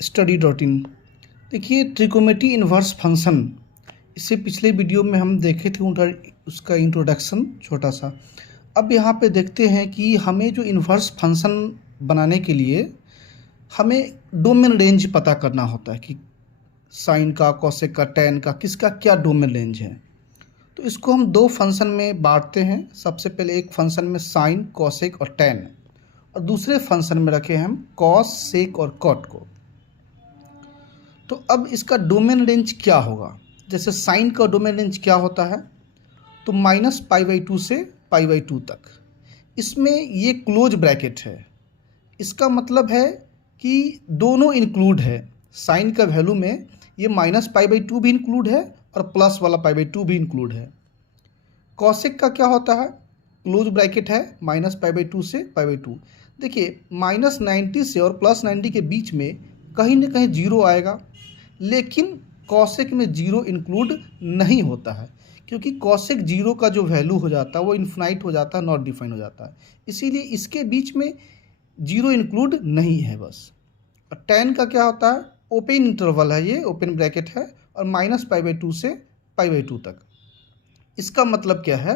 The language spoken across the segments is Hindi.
study.in। देखिए ट्रिकोमेट्री इन्वर्स फंक्शन, इससे पिछले वीडियो में हम देखे थे उसका इंट्रोडक्शन छोटा सा। अब यहाँ पे देखते हैं कि हमें जो इन्वर्स फंक्शन बनाने के लिए हमें डोमेन रेंज पता करना होता है कि साइन का, कोसेक का, टैन का, किसका क्या डोमेन रेंज है। तो इसको हम दो फंक्शन में बांटते हैं। सबसे पहले एक फंक्शन में साइन, कोसेक और टैन, और दूसरे फंक्शन में रखे हम कॉस, सेक और कॉट को। तो अब इसका डोमेन रेंज क्या होगा? जैसे साइन का डोमेन रेंज क्या होता है, तो -π/2 से π/2 तक। इसमें ये क्लोज ब्रैकेट है, इसका मतलब है कि दोनों इंक्लूड है। साइन का वैल्यू में ये -π/2 भी इंक्लूड है और प्लस वाला π/2 भी इंक्लूड है। कॉसेक का क्या होता है? क्लोज ब्रैकेट है -π/2 से π/2। देखिए -90 से और +90 के बीच में कहीं ना कहीं जीरो आएगा, लेकिन कॉसेक में जीरो इंक्लूड नहीं होता है, क्योंकि कॉसेक जीरो का जो वैल्यू हो जाता है वो इन्फिनाइट हो जाता है, नॉट डिफाइन हो जाता है। इसीलिए इसके बीच में जीरो इंक्लूड नहीं है बस। और टैन का क्या होता है? ओपन इंटरवल है, ये ओपन ब्रैकेट है और -π/2 से π/2 तक। इसका मतलब क्या है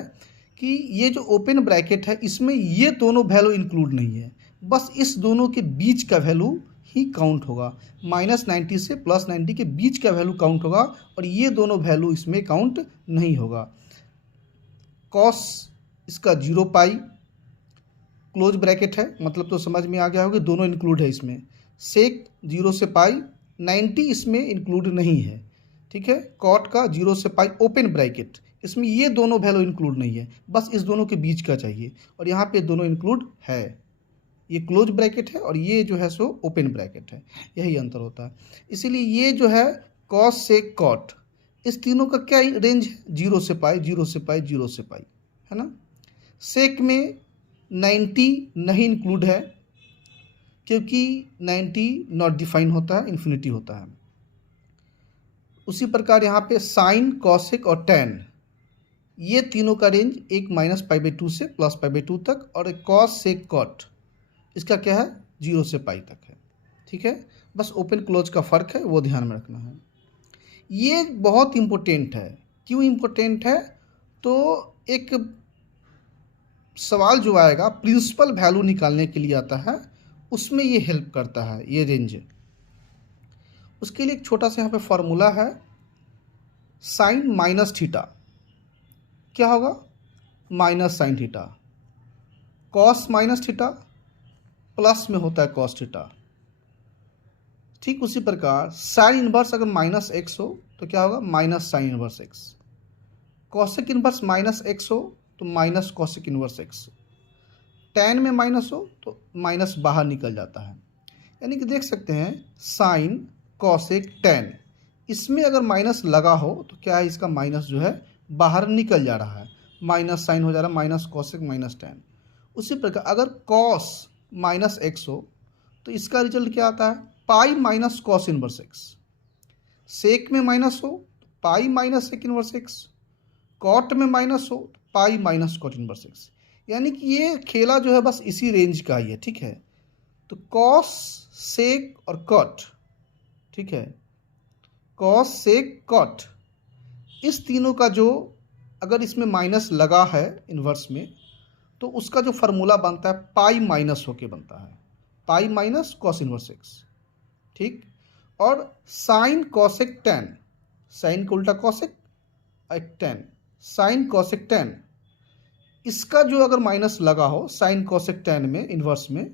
कि ये जो ओपन ब्रैकेट है इसमें ये दोनों वैल्यू इंक्लूड नहीं है, बस इस दोनों के बीच का वैल्यू ही काउंट होगा। -90 से +90 के बीच का वैल्यू काउंट होगा और ये दोनों वैल्यू इसमें काउंट नहीं होगा। कॉस इसका 0π क्लोज ब्रैकेट है, मतलब तो समझ में आ गया होगा, दोनों इंक्लूड है इसमें। सेक 0 से π, 90 इसमें इंक्लूड नहीं है, ठीक है। कॉट का 0 से π ओपन ब्रैकेट, इसमें ये दोनों वैल्यू इंक्लूड नहीं है, बस इस दोनों के बीच का चाहिए, और यहाँ पे दोनों इंक्लूड है। ये क्लोज ब्रैकेट है और ये जो है सो ओपन ब्रैकेट है, यही अंतर होता है। इसीलिए ये जो है कॉस, सेक, कॉट, इस तीनों का क्या रेंज है? 0 से π, 0 से π, 0 से π, है ना। सेक में 90 नहीं इंक्लूड है, क्योंकि 90 नॉट डिफाइन होता है, इन्फिनिटी होता है। उसी प्रकार यहाँ पे साइन, कॉसेक और टैन, ये तीनों का रेंज एक -π/2 से +π/2 तक, और एक कॉस, सेक, कॉट, इसका क्या है? 0 से π तक है, ठीक है। बस ओपन क्लोज का फ़र्क है, वो ध्यान में रखना है। ये बहुत इम्पोर्टेंट है। क्यों इम्पोर्टेंट है? तो एक सवाल जो आएगा प्रिंसिपल वैल्यू निकालने के लिए आता है, उसमें ये हेल्प करता है ये रेंज। उसके लिए एक छोटा सा यहाँ पे फॉर्मूला है, साइन माइनस थीटा क्या होगा? Minus sine theta. Cos minus theta plus में होता है कॉस थीटा। ठीक उसी प्रकार साइन इनवर्स अगर -x हो तो क्या होगा? Minus sine inverse x। Cosec inverse -x हो तो minus cosec inverse x। Tan में माइनस हो तो माइनस बाहर निकल जाता है। यानी कि देख सकते हैं साइन, कॉसेक, टैन, इसमें अगर माइनस लगा हो तो क्या है? इसका माइनस जो है बाहर निकल जा रहा है, माइनस साइन हो जा रहा है, माइनस कॉसेक माइनस टैन। उसी प्रकार अगर कॉस -x हो तो इसका रिजल्ट क्या आता है? Pi minus cos inverse x। Sec में माइनस हो तो pi minus sec inverse x। Cot में माइनस हो तो pi minus cot inverse x। यानी कि ये खेला जो है बस इसी रेंज का ही है, ठीक है। तो कॉस, सेक और कॉट, ठीक है, कॉस, सेक, कॉट, इस तीनों का जो अगर इसमें माइनस लगा है इन्वर्स में, तो उसका जो फार्मूला बनता है पाई माइनस होके बनता है, pi minus cos inverse x, ठीक। और साइन, कॉसेक, टैन, साइन का उल्टा कॉसेक, एक टैन, साइन, कॉसेक, टैन, इसका जो अगर माइनस लगा हो साइन, कॉसेक, टैन में इन्वर्स में,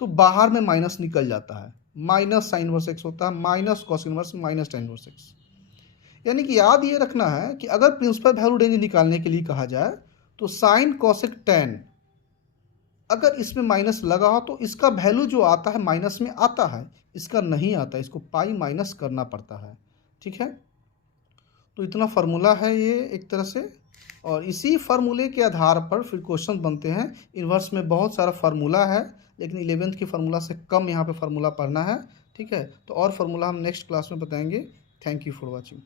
तो बाहर में माइनस निकल जाता है, माइनस साइन इनवर्स x होता है, minus cos inverse minus tan inverse x। यानी कि याद ये रखना है कि अगर प्रिंसिपल वैल्यू रेंज निकालने के लिए कहा जाए तो साइन, कॉसेक, टैन अगर इसमें माइनस लगा हो तो इसका वैल्यू जो आता है माइनस में आता है, इसका नहीं आता, इसको पाई माइनस करना पड़ता है, ठीक है। तो इतना फार्मूला है ये एक तरह से, और इसी फार्मूले के आधार पर फिर क्वेश्चन बनते हैं। इन्वर्स में बहुत सारा फार्मूला है, लेकिन 11th की फार्मूला से कम यहाँ पे फार्मूला पढ़ना है, ठीक है। तो और फार्मूला हम नेक्स्ट क्लास में बताएंगे। Thank you for watching.